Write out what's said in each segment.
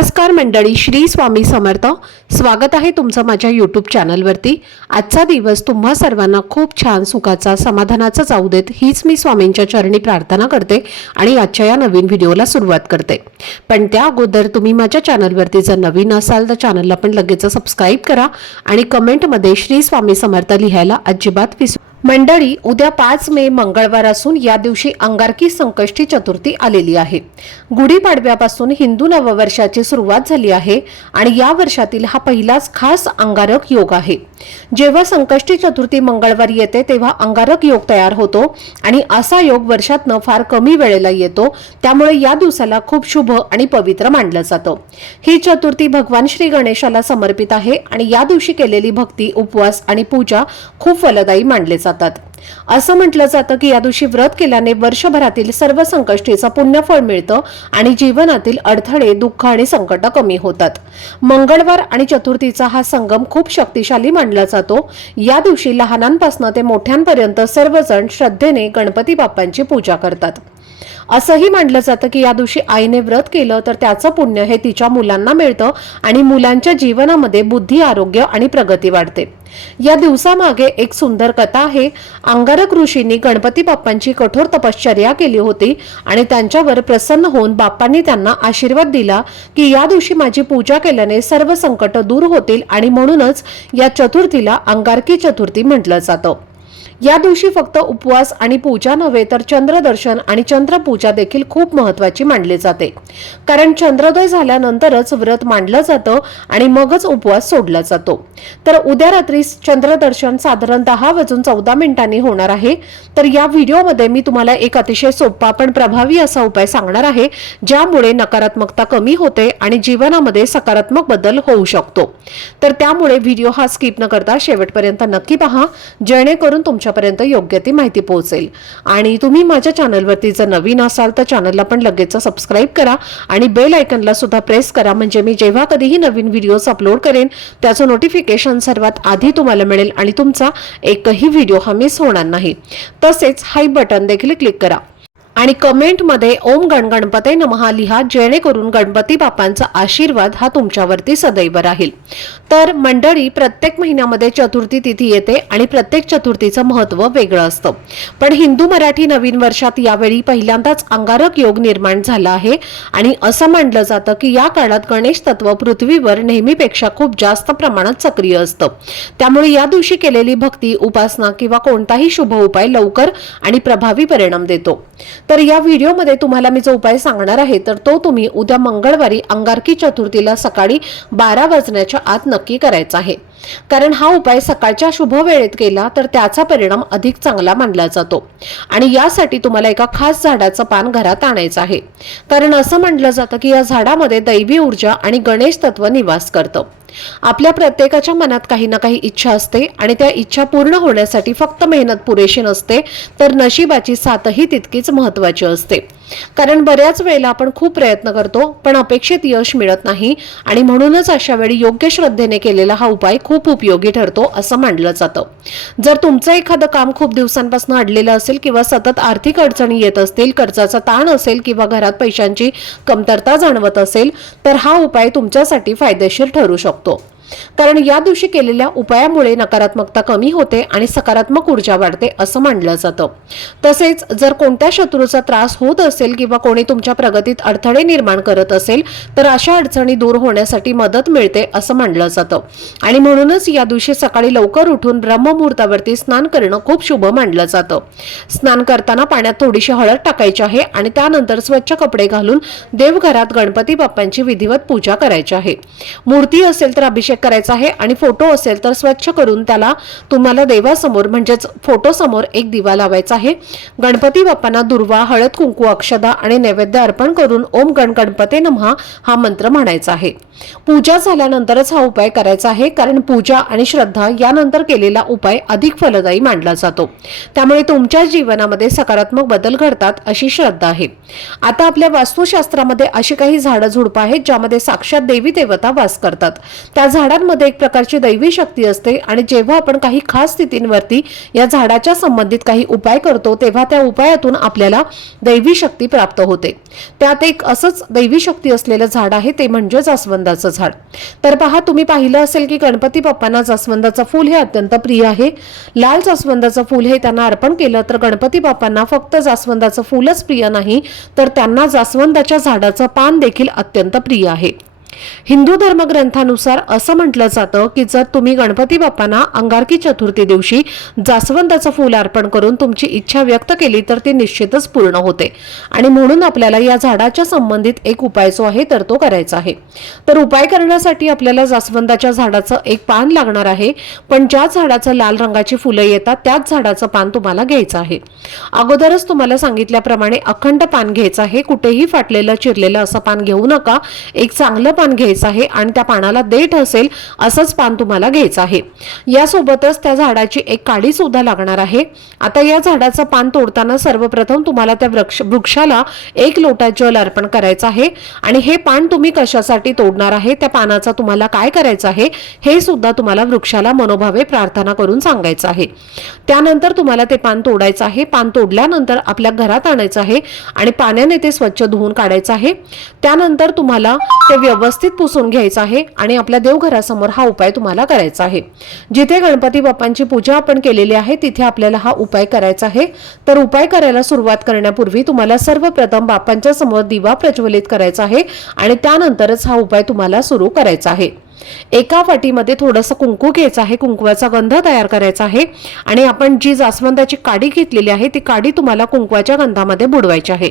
नमस्कार मंडळी, श्री स्वामी समर्थ. स्वागत आहे तुमचं माझ्या यूट्यूब चॅनलवरती. आजचा दिवस तुम्हा सर्वांना खूप छान, सुखाचा, समाधानाचा जाऊ देत हीच मी स्वामींच्या चरणी प्रार्थना करते आणि आजच्या या नवीन व्हिडिओला सुरुवात करते. पण त्या अगोदर तुम्ही माझ्या चॅनलवरती जर नवीन असाल तर चॅनलला पण लगेच सबस्क्राईब करा आणि कमेंटमध्ये श्री स्वामी समर्थ लिहायला अजिबात विसरू. मंडळी, उद्या 5 मे मंगळवार असून या दिवशी अंगारकी संकष्टी चतुर्थी आलेली आहे. गुढीपाडव्यापासून हिंदू नववर्षाची सुरुवात झाली आहे आणि या वर्षातील हा पहिलाच खास अंगारक योग आहे. जेव्हा संकष्टी चतुर्थी मंगळवारी येते तेव्हा अंगारक योग तयार होतो आणि असा योग वर्षातनं फार कमी वेळेला येतो. त्यामुळे या दिवसाला खूप शुभ आणि पवित्र मानलं जातं. ही चतुर्थी भगवान श्री गणेशाला समर्पित आहे आणि या दिवशी केलेली भक्ती, उपवास आणि पूजा खूप फलदायी मानले जातात. असं म्हटलं जातं की या दिवशी व्रत केल्याने वर्षभरातील सर्व संकष्टीचं पुण्यफळ मिळतं आणि जीवनातील अडथळे, दुःख आणि संकट कमी होतात. मंगळवार आणि चतुर्थीचा हा संगम खूप शक्तिशाली मानला जातो. या दिवशी लहानांपासून ते मोठ्यांपर्यंत सर्वजण श्रद्धेने गणपती बाप्पांची पूजा करतात. असंही मानलं जातं की या दिवशी आईने व्रत केलं तर त्याचं पुण्य हे तिच्या मुलांना मिळतं आणि मुलांच्या जीवनामध्ये बुद्धी, आरोग्य आणि प्रगती वाढते. या दिवसामागे एक सुंदर कथा आहे. अंगारक ऋषींनी गणपती बाप्पांची कठोर तपश्चर्या केली होती आणि त्यांच्यावर प्रसन्न होऊन बाप्पांनी त्यांना आशीर्वाद दिला की या दिवशी माझी पूजा केल्याने सर्व संकट दूर होतील आणि म्हणूनच या चतुर्थीला अंगारकी चतुर्थी म्हटलं जातं. या दिवशी फक्त उपवास आणि पूजा नव्हे तर चंद्रदर्शन आणि चंद्रपूजा देखील खूप महत्त्वाची मानली जाते. कारण चंद्रोदय झाल्यानंतरच व्रत मांडलं जातं आणि मगच उपवास सोडला जातो. तर उद्या रात्री चंद्रदर्शन साधारण 10:14 होणार आहे. तर या व्हिडिओमध्ये मी तुम्हाला एक अतिशय सोपा पण प्रभावी असा उपाय सांगणार आहे ज्यामुळे नकारात्मकता कमी होते आणि जीवनामध्ये सकारात्मक बदल होऊ शकतो. तर त्यामुळे व्हिडिओ हा स्किप न करता शेवटपर्यंत नक्की पहा, जेणेकरून तुमच्या पर्यंत योग्य ती माहिती पोहोचेल. आणि तुम्ही माझ्या चॅनलवरती जर नवीन असाल तर चॅनलला पण लगेच सबस्क्राईब करा आणि बेल आयकॉनला सुद्धा प्रेस करा, म्हणजे मी जेव्हा कधीही नवीन व्हिडिओज अपलोड करेन त्याचं नोटिफिकेशन सर्वात आधी तुम्हाला मिळेल आणि तुमचा एकही व्हिडिओ हा मिस होणार नाही. तसेच हाय बटन देखील क्लिक करा आणि कमेंटमध्ये ओम गणगणपते नमः लिहा, जेणेकरून गणपती बाप्पांचा आशीर्वाद हा तुमच्यावरती सदैव राहील. तर मंडळी, प्रत्येक महिन्यामध्ये चतुर्थी तिथी येते आणि प्रत्येक चतुर्थीचं महत्त्व वेगळं असतं. पण हिंदू मराठी नवीन वर्षात यावेळी पहिल्यांदाच अंगारक योग निर्माण झाला आहे आणि असं मानलं जातं की या काळात गणेश तत्व पृथ्वीवर नेहमीपेक्षा खूप जास्त प्रमाणात सक्रिय असतं. त्यामुळे या दिवशी केलेली भक्ती, उपासना किंवा कोणताही शुभ उपाय लवकर आणि प्रभावी परिणाम देतो. तर या व्हिडिओमध्ये तुम्हाला मी जो उपाय सांगणार आहे तर तो तुम्ही उद्या मंगळवारी अंगारकी चतुर्थीला सकाळी 12 वाजण्याच्या आत नक्की करायचा आहे. कारण हा उपाय सकाळच्या शुभ वेळेत केला तर त्याचा परिणाम अधिक चांगला मानला जातो. आणि यासाठी तुम्हाला एका खास झाडाचं पान घरात आणायचं आहे. कारण असं म्हटलं जातं की या झाडामध्ये दैवी ऊर्जा आणि गणेश तत्व निवास करतं. आपल्या प्रत्येकाच्या मनात काही ना काही इच्छा असते आणि त्या इच्छा पूर्ण होण्यासाठी फक्त मेहनत पुरेशी नसते, तर नशिबाची साथही तितकीच महत्त्वाची असते. कारण बऱ्याच वेळेला आपण खूप प्रयत्न करतो पण अपेक्षित यश मिळत नाही आणि म्हणूनच अशा वेळी योग्य श्रद्धेने केलेला हा उपाय खूप उपयोगी ठरतो असं मानलं जातं. जर तुमचं एखादं काम खूप दिवसांपासून अडलेलं असेल किंवा सतत आर्थिक अडचणी येत असतील, कर्जाचा ताण असेल किंवा घरात पैशांची कमतरता जाणवत असेल तर हा उपाय तुमच्यासाठी फायदेशीर ठरू शकतो. कारण या दिवशी केलेल्या उपायामुळे नकारात्मकता कमी होते आणि सकारात्मक ऊर्जा वाढते असं मानलं जातं. तसेच जर कोणत्या शत्रूचा त्रास होत असेल किंवा कोणी तुमच्या प्रगतीत अडथळे निर्माण करत असेल तर अशा अडचणी दूर होण्यासाठी मदत मिळते असं मानलं जातं. आणि म्हणूनच या दिवशी सकाळी लवकर उठून ब्रह्ममुहूर्तावरती स्नान करणं खूप शुभ मानलं जातं. स्नान करताना पाण्यात थोडीशी हळद टाकायची आहे आणि त्यानंतर स्वच्छ कपडे घालून देवघरात गणपती बाप्पांची विधिवत पूजा करायची आहे. मूर्ती असेल तर अभिषेक करायचा आहे आणि फोटो असेल तर स्वच्छ करून त्याला तुम्हाला देवासमोर म्हणजेच फोटो समोर एक दिवा लावायचा आहे. गणपती बाप्पांना दुर्वा, हळद, कुंकू, अक्षदा आणि नैवेद्य अर्पण करून ओम गणगणपते नमः हा मंत्र म्हणायचा आहे. पूजा झाल्यानंतरच हा उपाय करायचा आहे, कारण पूजा आणि श्रद्धा यानंतर केलेला उपाय अधिक फलदायी मानला जातो. त्यामुळे तुमच्या जीवनामध्ये सकारात्मक बदल घडतात अशी श्रद्धा आहे. आता आपल्या वास्तुशास्त्रामध्ये अशी काही झाडं झुडपं आहेत ज्यामध्ये साक्षात देवी देवता वास करतात. त्या झाडांमध्ये एक प्रकारची दैवी शक्ती असते आणि जेव्हा आपण काही खास स्थितींवरती या झाडाच्या संबंधित काही उपाय करतो तेव्हा त्या उपायातून आपल्याला दैवी शक्ती प्राप्त होते। त्यात एक असंच दैवी शक्ती असलेलं झाड आहे ते म्हणजे जास्वंदाचं झाड। तर पहा, तुम्ही पाहिलं असेल की गणपती बाप्पांना जास्वंदाचं फूल हे अत्यंत प्रिय आहे। लाल जास्वंदाचं फूल हे त्यांना अर्पण केलं तर गणपती बाप्पांना फक्त जास्वंदाचं फूलच प्रिय नाही तर त्यांना जास्वंदाच्या झाडाचं पान देखील अत्यंत प्रिय आहे। हिंदू धर्मग्रंथानुसार असं म्हटलं जातं की जर तुम्ही गणपती बाप्पांना अंगारकी चतुर्थी दिवशी जास्वंदाचं फूल अर्पण करून तुमची इच्छा व्यक्त केली तर ती निश्चितच पूर्ण होते आणि म्हणून आपल्याला या झाडाच्या संबंधित एक उपाय जो आहे तर तो करायचा आहे। तर उपाय करण्यासाठी आपल्याला जास्वंदाच्या झाडाचं एक पान लागणार आहे, पण ज्या झाडाचं लाल रंगाची फुलं येतात त्याच झाडाचं पान तुम्हाला घ्यायचं आहे। अगोदरच तुम्हाला सांगितल्याप्रमाणे अखंड पान घ्यायचं आहे, कुठेही फाटलेलं चिरलेलं असं पान घेऊ नका। एक चांगलं पान घ्यायचं आहे आणि त्या पानाला देठ असेल असंच पान तुम्हाला घ्यायचं आहे। यासोबतच त्या झाडाची एक काडी सुद्धा लागणार आहे। आता या झाडाचं पान तोडताना सर्वप्रथम तुम्हाला त्या वृक्षाला 1 लोटा जल अर्पण करायचं आहे आणि हे पान तुम्ही कशासाठी तोडणार आहे, त्या पानाचा तुम्हाला काय करायचं आहे हे सुद्धा तुम्हाला वृक्षाला मनोभावे प्रार्थना करून सांगायचं आहे। त्यानंतर तुम्हाला ते पान तोडायचं आहे। पान तोडल्यानंतर आपल्या घरात आणायचं आहे आणि पाण्याने ते स्वच्छ धुवून काढायचं आहे। त्यानंतर तुम्हाला ते व्यवस्थित पुसून घ्यायचं आहे आणि आपल्या देवघरासमोर हा उपाय तुम्हाला करायचा आहे। जिथे गणपती बाप्पांची पूजा आपण केलेली आहे तिथे आपल्याला हा उपाय करायचा आहे। तर उपाय करायला सुरुवात करण्यापूर्वी तुम्हाला सर्वप्रथम बाप्पांच्या समोर दिवा प्रज्वलित करायचा आहे आणि त्यानंतरच हा उपाय तुम्हाला सुरू करायचा आहे। एका वाटीमध्ये थोडंसं कुंकू घ्यायचं आहे, कुंकवाचा गंध तयार करायचा आहे आणि आपण जी जास्वंदाची काडी घेतलेली आहे ती काडी तुम्हाला कुंकवाच्या गंधामध्ये बुडवायची आहे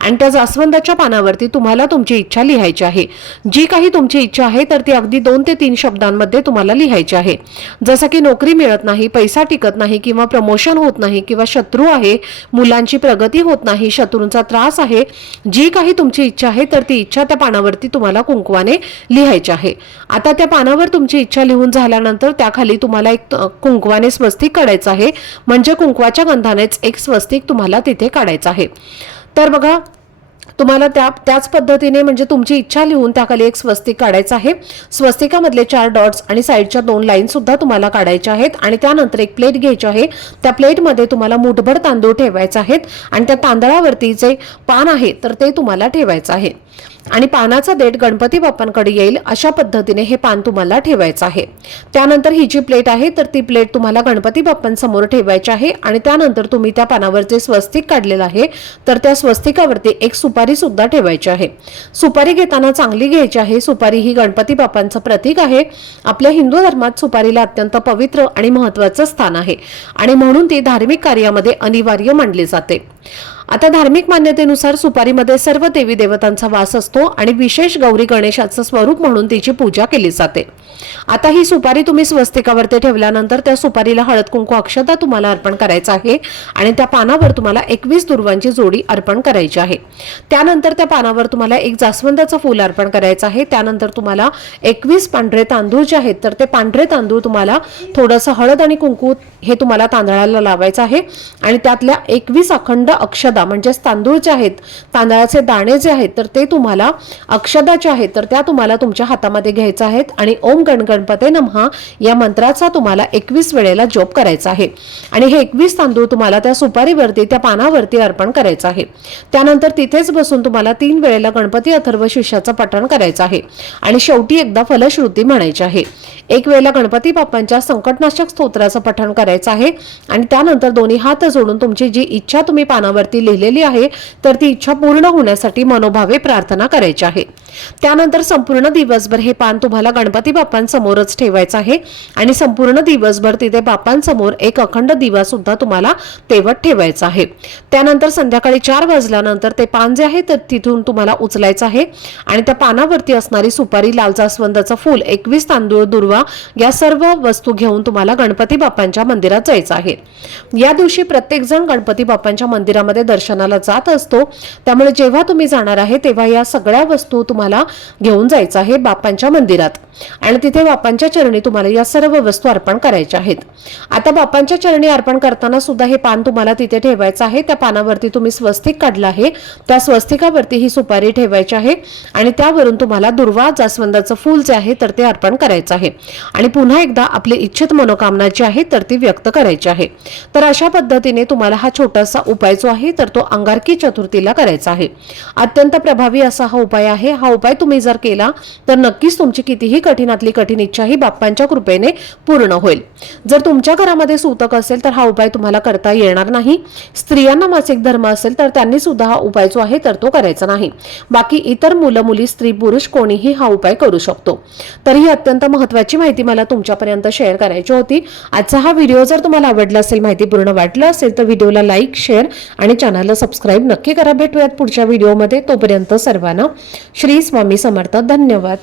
आणि त्या जास्वंदाच्या पानावरती तुम्हाला तुमची इच्छा लिहायची आहे। जी काही तुमची इच्छा आहे तर ती अगदी 2 ते 3 शब्दांमध्ये तुम्हाला लिहायची आहे। जसं की नोकरी मिळत नाही, पैसा टिकत नाही किंवा प्रमोशन होत नाही किंवा शत्रू आहे, मुलांची प्रगती होत नाही, शत्रूंचा त्रास आहे, जी काही तुमची इच्छा आहे तर ती इच्छा त्या पानावरती तुम्हाला कुंकवाने लिहायची आहे। आता त्या पानावर तुमची इच्छा लिहून झाल्यानंतर त्याखाली तुम्हाला एक कुंकवाने स्वस्तिक काढायचं आहे, म्हणजे कुंकवाच्या गंधानेच एक स्वस्तिक तुम्हाला तिथे काढायचं आहे। तर बघा, तुम्हाला त्याच पद्धतीने म्हणजे तुमची इच्छा लिहून त्याखाली एक स्वस्तिक काढायचं आहे। स्वस्तिकामधले 4 डॉट्स आणि साईडच्या 2 लाईन सुद्धा तुम्हाला काढायच्या आहेत आणि त्यानंतर एक प्लेट घ्यायची आहे। त्या प्लेटमध्ये तुम्हाला मुठभर तांदूळ ठेवायचे आहेत आणि त्या तांदळावरती जे पान आहे तर ते तुम्हाला ठेवायचं आहे आणि पानाचा देठ गणपती बाप्पांकडे येईल अशा पद्धतीने हे पान तुम्हाला ठेवायचं आहे। त्यानंतर ही जी प्लेट आहे तर ती प्लेट तुम्हाला गणपती बाप्पांसमोर ठेवायची आहे आणि त्यानंतर तुम्ही त्या पानावर जे स्वस्तिक काढलेलं आहे तर त्या स्वस्तिकावरती एक सुपारी सुद्धा ठेवायची आहे। सुपारी घेताना चांगली घ्यायची आहे। सुपारी ही गणपती बाप्पांचं प्रतीक आहे। आपल्या हिंदू धर्मात सुपारीला अत्यंत पवित्र आणि महत्त्वाचं स्थान आहे आणि म्हणून ती धार्मिक कार्यामध्ये अनिवार्य मानली जाते। आता धार्मिक मान्यतेनुसार सुपारीमध्ये सर्व देवी देवतांचा वास असतो आणि विशेष गौरी गणेशाचं स्वरूप म्हणून तिची पूजा केली जाते। आता ही सुपारी तुम्ही स्वस्तिकावरती ठेवल्यानंतर त्या सुपारीला हळद कुंकू अक्षता तुम्हाला अर्पण करायचं आहे आणि त्या पानावर तुम्हाला 21 दुर्वांची जोडी अर्पण करायची आहे। त्यानंतर त्या पानावर तुम्हाला एक जास्वंदाचं फूल अर्पण करायचं आहे। त्यानंतर तुम्हाला 21 पांढरे तांदूळ जे आहेत तर ते पांढरे तांदूळ तुम्हाला थोडंसं हळद आणि कुंकू हे तुम्हाला तांदळाला लावायचं आहे आणि त्यातल्या 21 अखंड अक्षदा म्हणजे तांदूळ जे आहेत, तांदळाचे दाणे जे आहेत तर ते तुम्हाला अक्षदा जे आहेत तर त्या तुम्हाला तुमच्या हातामध्ये घ्यायच्या आहेत आणि ओम गण गणपते नमः या मंत्राचा तुम्हाला 21 वेळेला जप करायचा आहे आणि हे 21 तांदूळ तुम्हाला त्या सुपारीवरती त्या पानावरती अर्पण करायचं आहे। त्यानंतर तिथेच बसून तुम्हाला 3 वेळेला गणपती अथर्व शीर्षाचं पठण करायचं आहे आणि शेवटी एकदा फलश्रुती म्हणायची आहे। एक वेळेला गणपती बाप्पांच्या संकटनाशक स्तोत्राचं पठण करायचं आहे आणि त्यानंतर दोन्ही हात जोडून तुमची जी इच्छा तुम्ही पानावरती लिहिलेली आहे तर ती इच्छा पूर्ण होण्यासाठी मनोभावे प्रार्थना करायची आहे। त्यानंतर संपूर्ण दिवसभर हे पान तुम्हाला गणपती बाप्पांसमोरच ठेवायचं आहे आणि संपूर्ण दिवसभर तिथे बाप्पांसमोर एक अखंड दिवा सुद्धा तुम्हाला तेवत ठेवायचा आहे। त्यानंतर संध्याकाळी 4 वाजल्यानंतर ते पान जे आहे तर तिथून तुम्हाला उचलायचं आहे आणि त्या पानावरती असणारी सुपारी, लाल जास्वंदाचं फूल, 21 तांदूळ, दुर्वा या सर्व वस्तू घेऊन तुम्हाला गणपती बाप्पांच्या मंदिरात जायचं आहे। या दिवशी प्रत्येक जण गणपती बाप्पांच्या मंदिरामध्ये दर्शनाला जात असतो, त्यामुळे जेव्हा तुम्ही जाणार आहे तेव्हा या सगळ्या वस्तू तुम्हाला घेऊन जायचं आहे बाप्पांच्या मंदिरात आणि तिथे बाप्पांच्या चरणी तुम्हाला या सर्व वस्तू अर्पण करायच्या आहेत। आता बाप्पांच्या चरणी अर्पण करताना सुद्धा हे पान तुम्हाला तिथे ठेवायचं आहे। त्या पानावरती तुम्ही स्वस्तिक काढलं आहे, त्या स्वस्तिकावरती ही सुपारी ठेवायची आहे आणि त्यावरून तुम्हाला दुर्वा जास्वंदाचं फूल जे आहे तर ते अर्पण करायचं आहे आणि पुन्हा एकदा आपली इच्छित मनोकामना जी आहे तर ती व्यक्त करायची आहे। तर अशा पद्धतीने तुम्हाला हा छोटासा उपाय जो आहे तर तो अंगारकी चतुर्थीला करायचा आहे। अत्यंत प्रभावी असा हा उपाय आहे। हा उपाय तुम्ही जर केला तर नक्कीच तुमची कितीही कठीणातली कठीण इच्छा ही बाप्पांच्या कृपेने पूर्ण होईल। जर तुमच्या घरामध्ये सूतक असेल तर हा उपाय तुम्हाला करता येणार नाही। स्त्रियांना मासिक धर्म असेल तर त्यांनी सुद्धा हा उपाय जो आहे तर तो करायचा नाही। बाकी इतर मुलं मुली स्त्री पुरुष कोणीही हा उपाय करू शकतो। तर ही अत्यंत महत्त्वाची माहिती मला तुमच्यापर्यंत शेअर करायची होती। आजचा हा व्हिडिओ जर तुम्हाला आवडला असेल, माहिती पूर्ण वाटलं असेल तर व्हिडिओला लाईक, शेअर आणि चॅनलला सबस्क्राईब नक्की करा। भेटूयात पुढच्या व्हिडिओमध्ये। तोपर्यंत सर्वांना श्री स्वामी समर्थ। धन्यवाद।